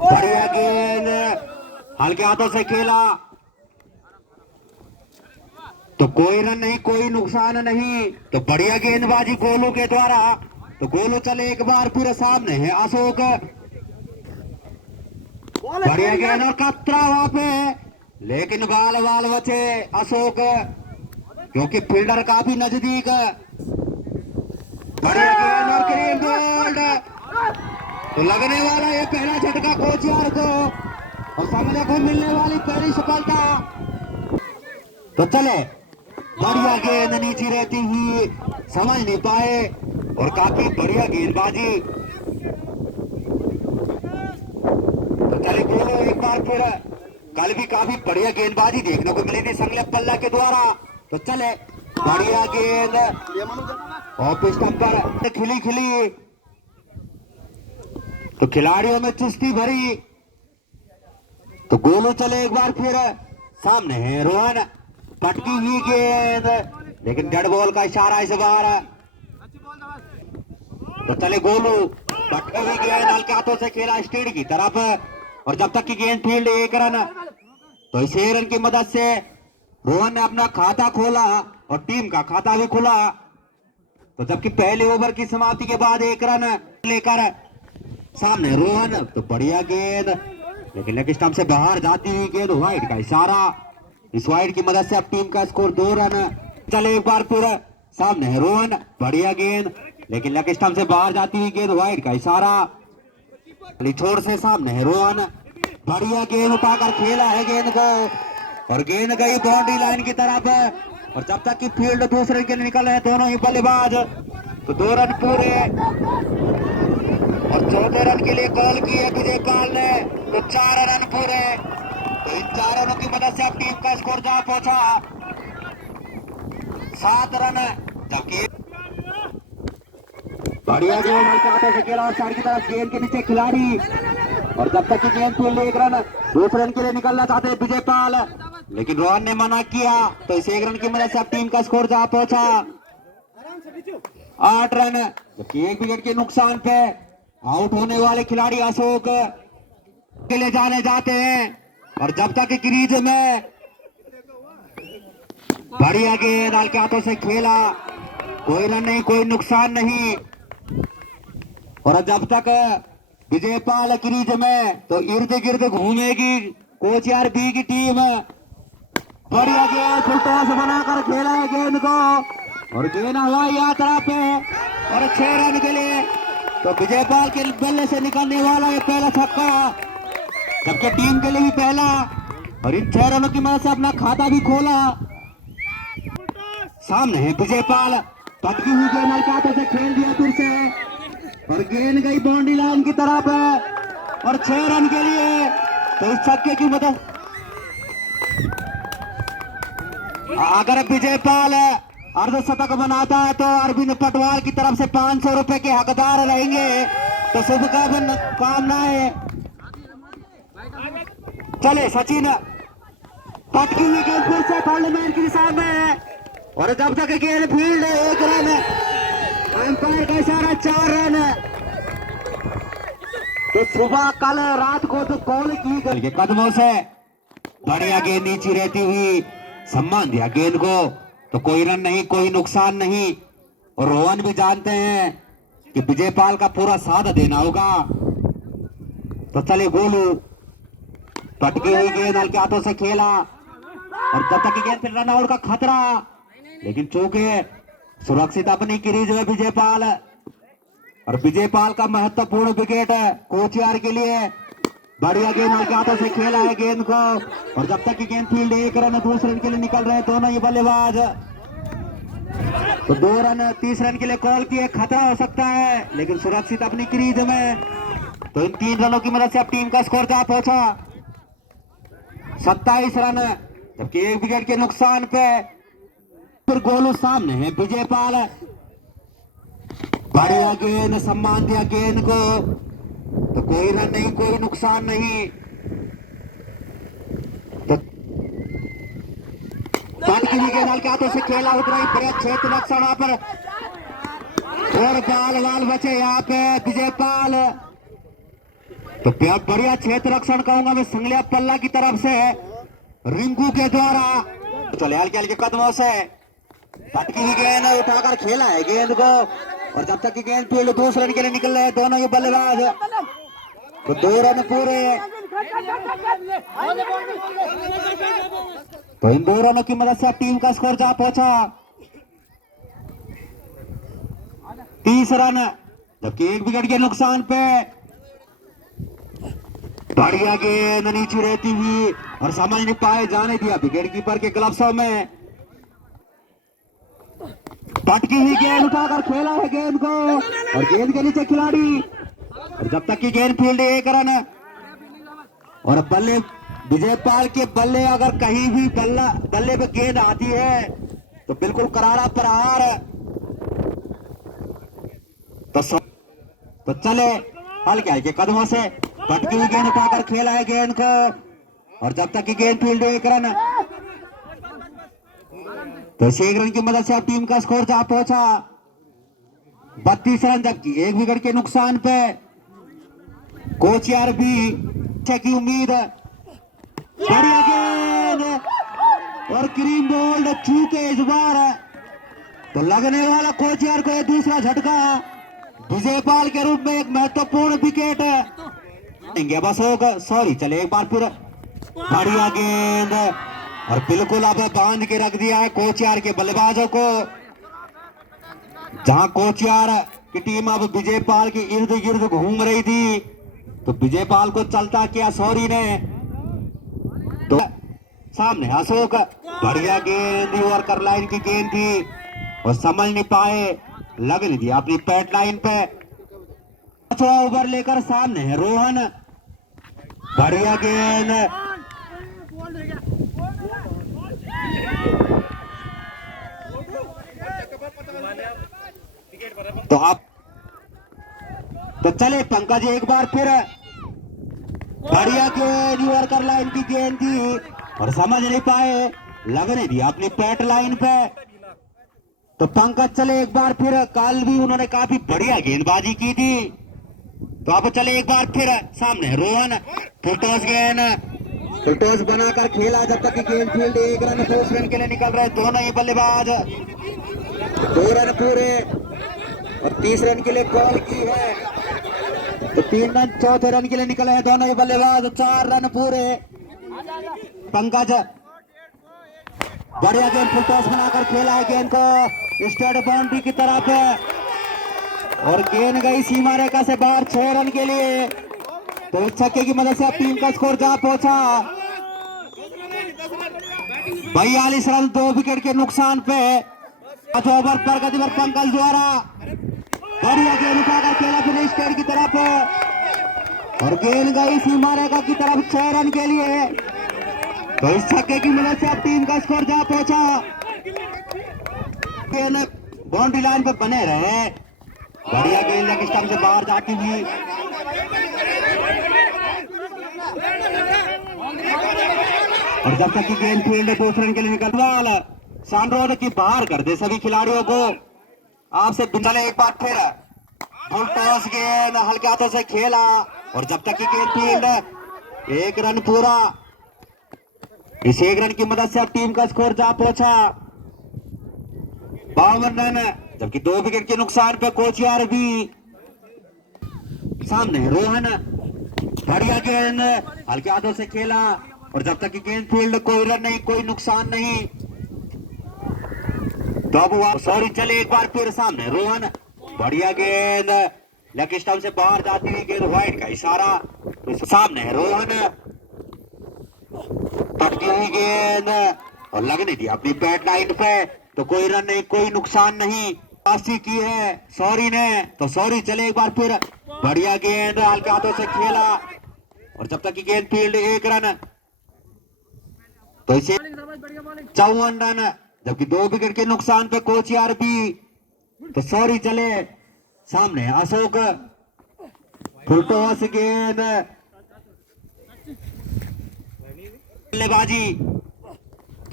बढ़िया गेंद, हल्के हाथों से खेला तो कोई रन नहीं, कोई नुकसान नहीं। तो बढ़िया गेंदबाजी गोलू के द्वारा। तो गोलू चले एक बार फिर सामने है अशोक। बढ़िया गेंद और खतरा वहां पे, लेकिन बाल बाल बचे अशोक क्योंकि फील्डर काफी नजदीक। बढ़िया गेंद और ग्रीन बोल्ड। तो लगने वाला ये पहला झटका कोचियार को और सामने को मिलने वाली पहली सफलता। तो चले, बढ़िया गेंद नीचे रहती हुई समझ नहीं पाए और काफी बढ़िया गेंदबाजी। तो चले बोलो एक बार फिर, कल भी काफी बढ़िया गेंदबाजी देखने को मिली थी संगलेप पल्ला के द्वारा। तो चले, बढ़िया गेंद और पिस्टन पर खिली खिली। तो खिलाड़ियों में चुस्ती भरी। तो गोलू चले एक बार फिर सामने है रोहन। पटकी हुई गेंद, लेकिन डेड बॉल का इशारा इस बार। तो चले गोलू, पटकी हुई गेंद हल्के हाथों से खेला स्टेड की तरफ और जब तक की गेंद फील्ड 1 रन। तो इस रन की मदद से रोहन ने अपना खाता खोला और टीम का खाता भी खुला। तो जबकि पहले ओवर की समाप्ति के बाद 1 रन लेकर सामने रोहन। तो बढ़िया गेंद, लेकिन लेग स्टंप से बाहर जाती हुई गेंद, वाइड का इशारा। इस वाइड की मदद से अब टीम का स्कोर 2 रन। चले एक बार फिर सामने है रोहन। बढ़िया गेंद, लेकिन लेग स्टंप से बाहर जाती हुई गेंद, वाइड का इशारा। छोर से सामने है रोहन। बढ़िया गेंद उठाकर खेला है गेंद को और गेंद गई बाउंड्री लाइन की तरफ। और जब तक की फील्ड दूसरे के लिए निकल रहे दोनों ही बल्लेबाज। तो 2 रन पूरे और 14 रन के लिए कॉल की है विजय पाल ने। तो 4 रन पूरे। तो इन 4 रनों की मदद से अब टीम का स्कोर जहां पहुंचा 7 रन। जबकि बढ़िया गेंद हल्के हाथों से खेला और साइड की तरफ गेंद के नीचे खिलाड़ी। और जब तक की गेंद फील्ड 1 रन, दूसरे रन के लिए निकलना चाहते विजय पाल, लेकिन रोहन ने मना किया। तो इस 1 रन की मदद से अब टीम का स्कोर जहां पहुंचा 8 रन। जबकि 1 विकेट के नुकसान पे आउट होने वाले खिलाड़ी अशोक के लिए जाने जाते हैं। और जब तक क्रीज में बढ़िया गेंद हल्के हाथों से खेला, कोई रन नहीं, कोई नुकसान नहीं। और जब तक विजय पाल क्रीज में, तो इर्द गिर्द घूमेगी कोचियार बी की टीम। बढ़िया गेंद फुल टॉस बनाकर खेला है गेंद को और गेंद हवाई यात्रा पे और 6 रन के लिए। तो विजय पाल के बल्ले से निकलने वाला है पहला छक्का, जबकि टीम के लिए भी पहला। और इन 6 रनों की मदद से अपना खाता भी खोला। सामने है विजय पाल। पटकी हुई गेंद हल्के हाथों से खेल दिया फिर से और गेंद गई बाउंड्री लाइन की तरफ और 6 रन के लिए। तो इस छक्के की मदद अगर विजय पाल अर्धशतक बनाता है तो अरविंद पटवाल की तरफ से 500 रुपए के हकदार रहेंगे। तो शुभकामनाएं। चले सचिन, पटकी हुई गेंद फिर से थर्ड मैन की दिशा में और जब तक गेंद फील्ड 1 रन, अंपायर का इशारा 4 रन। तो सुबह कल रात को तो कॉल की गई कदमों से बढ़िया गेंद नीचे रहती हुई सम्मान दिया गेंद को। तो कोई रन नहीं, कोई नुकसान नहीं। और रोहन भी जानते हैं कि विजय पाल का पूरा साथ देना होगा। तो चले गोलू, पटकी हुई गेंद हल्के हाथों से खेला और जब तक गेंद फिर रन आउट का खतरा, लेकिन चूंकि सुरक्षित अपनी क्रीज में विजय पाल और विजय पाल का महत्वपूर्ण विकेट कोचियार के लिए। बढ़िया गेंद हल्के हाथों से खेला है गेंद को और जब तक की गेंद फील्ड 1 रन, दूसरे रन के लिए निकल रहे दोनों ही बल्लेबाज। तो 2 रन, 30 रन के लिए कॉल किए, खतरा हो सकता है लेकिन सुरक्षित अपनी क्रीज में। तो इन 3 रनों की मदद से अब टीम का स्कोर जहां पहुंचा 27 रन। जबकि 1 विकेट के नुकसान पे फिर गोलू सामने है विजय पाल। बढ़िया गेंद, सम्मान दिया गेंद को। तो कोई रन नहीं, कोई नुकसान नहीं। तो पटकी हुई गेंद हल्के हाथों से खेला उतना ही बड़े क्षेत्र रक्षण वहां पर और बाल बचे यहाँ पे विजयपाल। तो बढ़िया क्षेत्र रक्षण कहूंगा मैं संगलिया पल्ला की तरफ से रिंकू के द्वारा। चले हल्के हल्के कदमों से पटकी हुई गेंद उठाकर खेला है गेंद को और जब तक की गेंद फील्ड दूसरे रन के लिए निकल रहे हैं दोनों ये बल्लेबाज। तो 2 रन पूरे। तो इन 2 रनों की मदद से टीम का स्कोर जा पहुंचा 30 रन, जबकि 1 विकेट के नुकसान पे बढ़िया गेंद नीचे रहती हुई और समझ नहीं पाए जाने दिया विकेट कीपर के ग्लव्सों में। पटकी हुई गेंद उठाकर खेला है गेंद को और गेंद के नीचे खिलाड़ी और जब तक की गेंद फील्ड 1 रन और बल्ले विजयपाल के बल्ले अगर कहीं भी बल्ले पे गेंद आती है तो बिल्कुल करारा प्रहार। तो चले हल्के हल्के कदमों से पटकी हुई गेंद उठाकर खेला है गेंद को और जब तक की गेंद फील्ड 1 रन तो इस 1 रन की मदद से टीम का स्कोर जा पहुंचा 32 रन, जबकि 1 विकेट के नुकसान पे कोच यार भी की उम्मीद। बढ़िया गेंद और क्रीम बोल्ड चूके इस बार तो लगने वाला कोच यार को दूसरा झटका विजयपाल के रूप में एक महत्वपूर्ण विकेट देंगे बस होगा। सॉरी चले एक बार फिर बढ़िया गेंद और बिल्कुल अब बांध के रख दिया है कोचियार के बल्लेबाजों को, जहां कोचियार की टीम अब विजयपाल के इर्द गिर्द घूम रही थी तो विजयपाल को चलता किया सॉरी ने। तो सामने अशोक बढ़िया गेंद ओवर लाइन की गेंद थी और समझ नहीं पाए, लग नहीं दिया अपनी पैट लाइन पे। थोड़ा ओवर लेकर सामने है रोहन, बढ़िया गेंद तो आप तो चले पंकज एक बार फिर बढ़िया गेंद ओवर लाइन की गेंद थी और समझ नहीं पाए, लग नहीं दिया अपनी पैट लाइन पे। तो पंकज चले एक बार फिर, कल भी उन्होंने काफी बढ़िया गेंदबाजी की थी। तो अब चले एक बार फिर सामने रोहन, फुलटॉस गेंद फुलटॉस बनाकर खेला जब तक गेंद फील्ड 1 रन 2 रन के लिए निकल रहे दोनों ही बल्लेबाज। 2 रन पूरे और 30 रन के लिए कॉल की है तो 3 रन चौथे रन के लिए निकले हैं दोनों ही बल्लेबाज। 4 रन पूरे। पंकज बढ़िया गेंद फुलटॉस बनाकर खेला है गेंद को स्ट्रेट बाउंड्री की तरफ और गेंद गई सीमा रेखा से बाहर 6 रन के लिए। तो इस छक्के की मदद से टीम का स्कोर जा पहुंचा 42 रन 2 विकेट के नुकसान पे। ओवर प्रगतिवर पंकज द्वारा बढ़िया गेंद उठाकर खेला फिर स्टेट की तरफ और गेंद गई सीमा रेखा की तरफ 6 रन के लिए। तो इस छक्के की मदद से अब टीम का स्कोर जा पहुंचा। गेंद बाउंड्री लाइन पर बने रहे, बढ़िया गेंद लेग स्टंप से बाहर जाती हुई और जब तक की गेंद फील्ड 2 रन के लिए निकल शानरोड की बाहर कर दे सभी खिलाड़ियों को। आपसे चले एक बार फिर फुल टॉस गेंद हल्के हाथों से खेला और जब तक की गेंद फील्ड 1 रन पूरा। इस 1 रन की मदद से अब टीम का स्कोर जा पहुंचा 52 रन, जबकि 2 विकेट के नुकसान पे कोचियार भी। सामने रोहन, बढ़िया गेंद हल्के हाथों से खेला और जब तक की गेंद फील्ड कोई रन नहीं कोई नुकसान नहीं। तो अब सॉरी चले एक बार फिर सामने रोहन, बढ़िया गेंद लेग स्टंप से बाहर जाती हुई गेंद वाइड का इशारा। तो सामने रोहन, पटकी हुई गेंद और लगने दी अपनी बैट लाइन पे तो कोई रन नहीं कोई नुकसान नहीं। पासी की है सॉरी ने तो सॉरी चले एक बार फिर बढ़िया गेंद हल्के हाथों से खेला और जब तक की गेंद फील्ड 1 रन तो इसे 54 रन, जबकि 2 विकेट के नुकसान पे कोचियार भी। तो सॉरी चले सामने अशोक, फुलटॉस गेंद बल्लेबाजी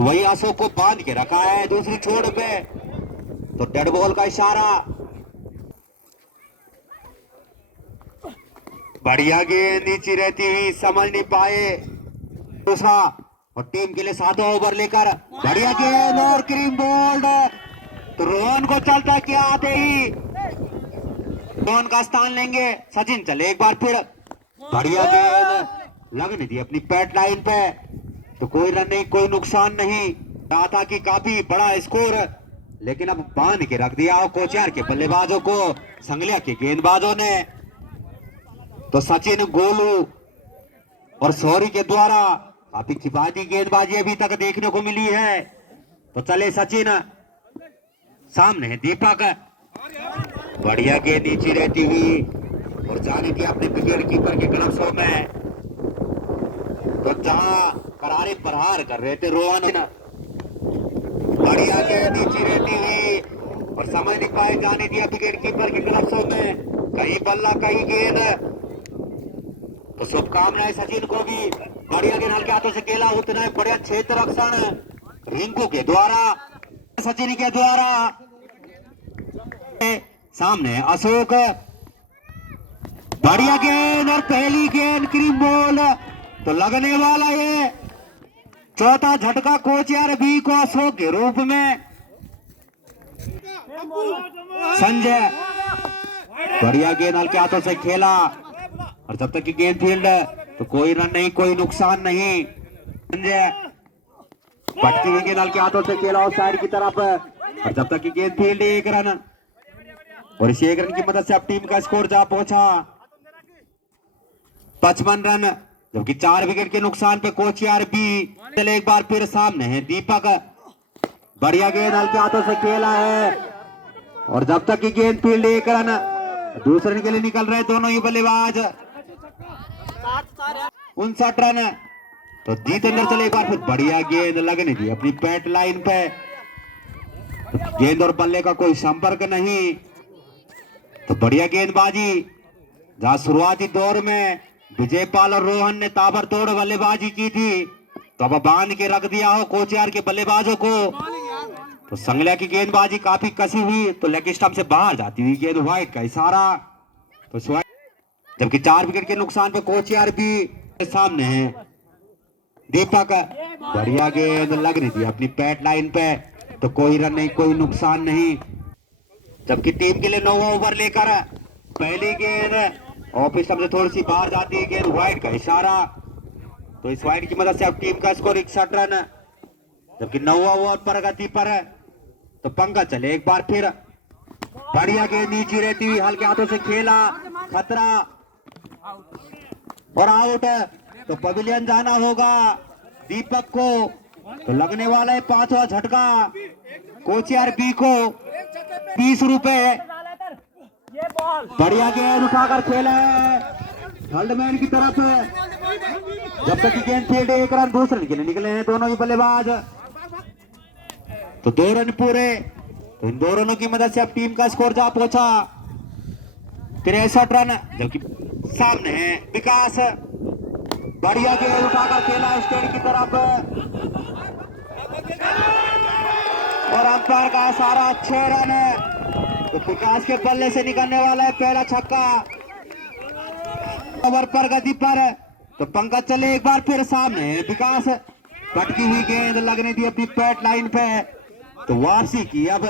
तो वही अशोक को बांध के रखा है दूसरी छोड़ पे, तो डेड बॉल का इशारा। बढ़िया गेंद नीचे रहती हुई समझ नहीं पाए दूसरा, और टीम के लिए 7वां ओवर लेकर बढ़िया गेंद और क्रीम बोल्ड। तो रोहन को चलता क्या आते ही रोहन का स्थान लेंगे सचिन। चले एक बार फिर बढ़िया गेंद लगने दी अपनी पैट लाइन पे, तो कोई रन नहीं, कोई नुकसान नहीं। कहा था कि काफी बड़ा स्कोर, लेकिन अब बांध के रख दिया कोचियार के बल्लेबाजों को, संगलिया के गेंदबाजों ने। तो सचिन, गोलू और सौरी के द्वारा काफी किफायती गेंदबाजी अभी तक देखने को मिली है। तो चले सचिन, सामने है दीपक, बढ़िया गेंद नीचे रहती हुई और जाने की अपने विकेट कीपर के ग्लव्सों में। तो जहां करारे प्रहार कर रहे थे रोहन, बढ़िया गेंद नीचे रहती हुई और समझ नहीं पाए, जाने दिया विकेट कीपर के ग्लव्सों में, कहीं बल्ला कहीं गेंद। तो शुभकामनाएं सचिन को भी। बढ़िया गेंद हल्के हाथों से खेला, उतना बढ़िया क्षेत्र रक्षण रिंकू के द्वारा, सचिन के द्वारा। सामने अशोक, बढ़िया गेंद और पहली गेंद क्रीम बॉल। तो लगने वाला ये चौथा झटका कोचियार बी को अशोक के रूप में। संजय, बढ़िया गेंद हल्के हाथों से खेला और जब तक की गेंद फील्ड, तो कोई रन नहीं, कोई नुकसान नहीं। संजय पटती हुई गेंद हल्के हाथों से खेला और साइड की तरफ, और जब तक की गेंद फील्ड 1 रन, और इस 1 रन की मदद से अब टीम का स्कोर जा पहुंचा 55 रन, जबकि 4 विकेट के नुकसान पे कोचियार भी। चले एक बार फिर सामने है दीपक, बढ़िया गेंद हल्के हाथों से खेला है और जब तक की गेंद फील्ड 1 रन, दूसरे रन के लिए निकल रहे दोनों ही बल्लेबाज। 59 रन। तो जीतेंद्र चले एक बार फिर, बढ़िया गेंद लगने दी अपनी पैट लाइन पे, गेंद और बल्ले का कोई संपर्क नहीं। तो बढ़िया गेंदबाजी, जहां शुरुआती दौर में विजयपाल और रोहन ने ताबड़तोड़ बल्लेबाजी की थी, तो अब बांध के रख दिया हो कोचियार के बल्लेबाजों को। तो संगलिया की गेंदबाजी काफी कसी हुई, तो लेग स्टंप से बाहर जाती हुई गेंद, वाइड का इशारा। तो जबकि 4 विकेट के नुकसान पे कोचियार भी। सामने है दीपक, बढ़िया गेंद लगने दी अपनी पैट लाइन पे, तो कोई रन नहीं, कोई नुकसान नहीं। जबकि टीम के लिए 9वां ओवर लेकर पहली गेंद ऑफिस से थोड़ी सी बाहर जाती है गेंद, वाइड का इशारा। तो इस वाइड की मदद से अब टीम का स्कोर 61 रन, जबकि 9वां ओवर प्रगति पर है। तो पंकज चले एक बार फिर, बढ़िया गेंद नीचे रहती हुई हल्के हाथों से खेला, खतरा और आउट। तो पवेलियन जाना होगा दीपक को। तो लगने वाला है 5वां झटका कोचियार बी को, 20 रुपए। बढ़िया गेंद उठाकर खेला है हल्डमैन की तरफ, जब तक की गेंद फील्ड 1 रन, दूसरे रन के लिए निकले हैं दोनों ही बल्लेबाज। तो 2 रन पूरे, तो इन 2 रनों की मदद से अब टीम का स्कोर जा पहुंचा 63 रन। जबकि सामने है विकास, बढ़िया गेंद उठाकर खेला स्टेट की तरफ और अंपायर का इशारा, 6 रन। तो विकास के बल्ले से निकलने वाला है पहला छक्का ओवर प्रगति पर। तो पंकज चले एक बार फिर, सामने है विकास, कटकी हुई गेंद लगने दी अपनी पैट लाइन पे, तो वापसी की अब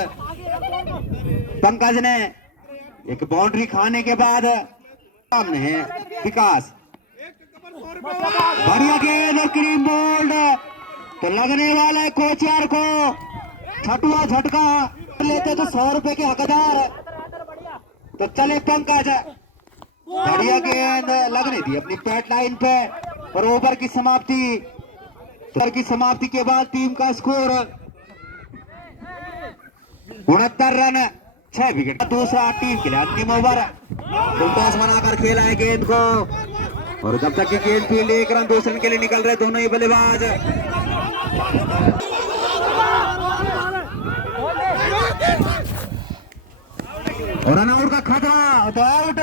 पंकज ने एक बाउंड्री खाने के बाद। सामने है विकास, बढ़िया गेंद और क्रीम बोल्ड। तो लगने वाला है कोचियार को 6वां झटका, लेते तो 100 रुपए के हकदार। तो चले पंकज, बढ़िया गेंद लगने दी अपनी पैट लाइन पे और ओवर की समाप्ति के बाद टीम का स्कोर 69 रन, 6 विकेट। दूसरा टीम के लिए अंतिम ओवर, टॉस बनाकर खेला है गेंद को और जब तक की गेंद फील्ड 1 रन, दूसरे रन के लिए निकल रहे दोनों ही बल्लेबाज। और रन आउट का खतरा, तो आउट।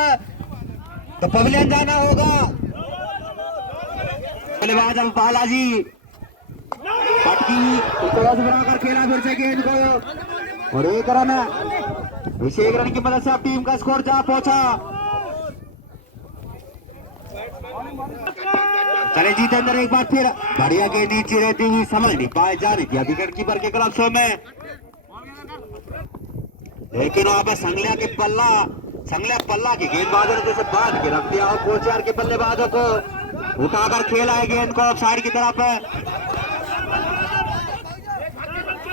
तो पवेलियन जाना होगा बल्लेबाज अब बालाजी। बात की तो टॉस बनाकर खेला फिर से गेंद को और एक रन है। इस एक रन की मदद से अब टीम का स्कोर जा पहुंचा। चले जितेंद्र एक बार फिर बढ़िया गेंद नीचे रहती हुई समझ नहीं पाए जाने दिया विकेट कीपर के ग्लव्सों में, लेकिन वहां पर संगलिया पल्ला की गेंदबाजों ने जैसे बांध के रख दिया और कोचर के बल्लेबाजों को उठाकर खेला है गेंद को साइड की तरफ है।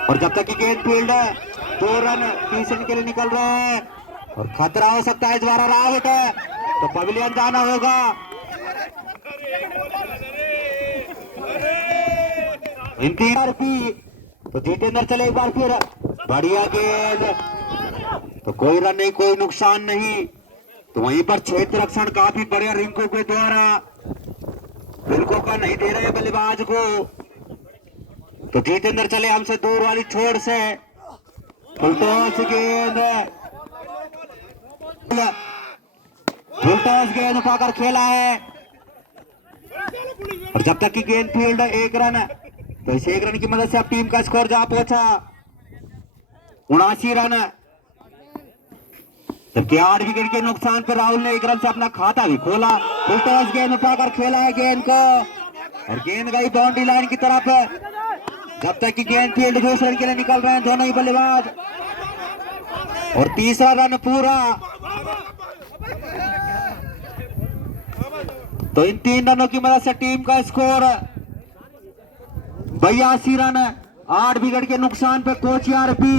और जब तक की गेंद फील्ड है 2 रन 30 रन के लिए निकल रहे हैं और खतरा हो सकता है इस बार आउट है तो पवेलियन जाना होगा। तो जितेंद्र चले एक बार फिर बढ़िया गेंद तो कोई रन नहीं कोई नुकसान नहीं। तो वहीं पर क्षेत्र रक्षण काफी बढ़िया रिंकू के द्वारा रिंकू का नहीं दे रहे बल्लेबाज को। तो जितेंद्र चले हमसे दूर वाली छोर से फुलटॉस गेंद उठाकर खेला है और जब तक की गेंद फील्ड 1 रन है तो इस 1 रन की मदद से अब टीम का स्कोर जा पहुंचा 79 रन। जबकि 8 विकेट के नुकसान पर राहुल ने 1 रन से अपना खाता भी खोला। फुलटॉस गेंद उठाकर खेला है गेंद को और गेंद गई बाउंड्री लाइन की तरफ। जब तक कि गेंद फील्ड 2 रन के लिए निकल रहे हैं दोनों ही बल्लेबाज और तीसरा रन पूरा। तो इन 3 रनों की मदद से टीम का स्कोर 82 रन 8 विकेट के नुकसान पे कोचियार भी